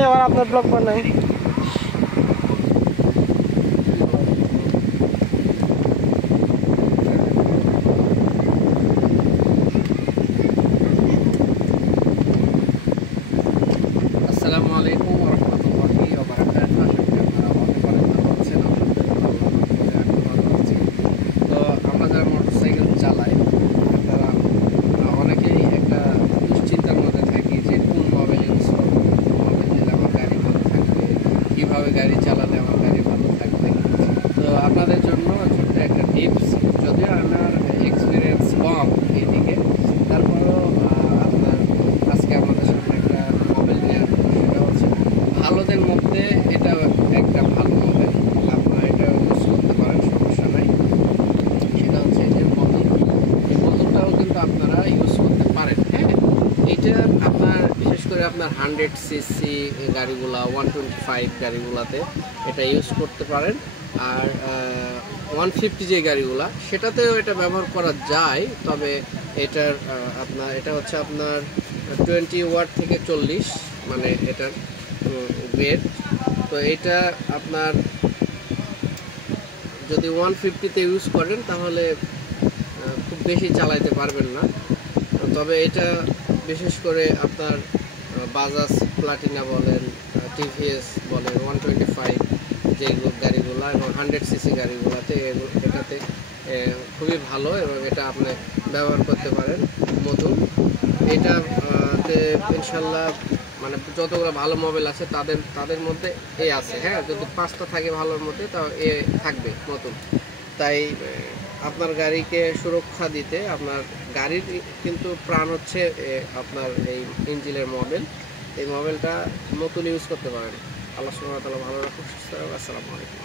ভাই আবার আপনার ব্লগ বানাই। আসসালামু আলাইকুম ওয়া রাহমাতুল্লাহি ওয়া বারাকাতুহু। তো আমরা যারা মোটরসাইকেল চালাই তারা অনেকেই একটা দুশ্চিন্তার মধ্যে থাকি যে কোন মোবাইল ইউজ করবো, কোন মোবাইল দিলে আমার গাড়ি ভালো থাকবে, কীভাবে গাড়ি চালালে আমার গাড়ি ভালো থাকবে। তো আপনাদের জন্য ছোট্ট একটা টিপস, যদিও আমার এক্সপিরিয়েন্স কম এইদিকে, তারপরেও আপনার আজকে আমাদের সামনে একটা মোবাইল নিয়ে আসবো। সেটা হচ্ছে ভালোদের মধ্যে এটা একটা ভালো মোবাইল, আপনারা এটা ইউজ করতে পারেন, সমস্যা নাই। সেটা হচ্ছে এই যে বোতল, এই বোতলটাও কিন্তু আপনারা ইউজ করতে পারেন। হ্যাঁ, এইটা আপনার বিশেষ করে আপনার 100cc গাড়িগুলা, 125 গাড়িগুলাতে এটা ইউজ করতে পারেন। আর 150 যে গাড়িগুলা সেটাতেও এটা ব্যবহার করা যায়, তবে এটার এটা হচ্ছে আপনার 20 ওয়াট থেকে 40, মানে এটার গ্রেড। তো এটা আপনার যদি 150-তে ইউজ করেন তাহলে খুব বেশি চালাইতে পারবেন না। তবে এটা বিশেষ করে আপনার বাজাজ প্লাটিনা বলেন, টিভিএস বলেন, 125 যেগুলো গাড়িগুলো এবং 100cc গাড়িগুলোতে এটাতে খুবই ভালো এবং এটা আপনি ব্যবহার করতে পারেন মধু। এটাতে ইনশাল্লাহ মানে যতগুলো ভালো মোবাইল আছে তাদের মধ্যে এ আছে। হ্যাঁ, যদি 5টা থাকে ভালোর মধ্যে তাও এ থাকবে নতুন। তাই আপনার গাড়িকে সুরক্ষা দিতে, আপনার গাড়ির কিন্তু প্রাণ হচ্ছে আপনার এই ইঞ্জিনের মোবাইল। এই মোবাইলটা নতুন ইউজ করতে পারেন। আল্লাহ সুবহানাহু ওয়া তাআলা ভালো রাখুন, সুস্থ রাখুন। আসসালামু আলাইকুম।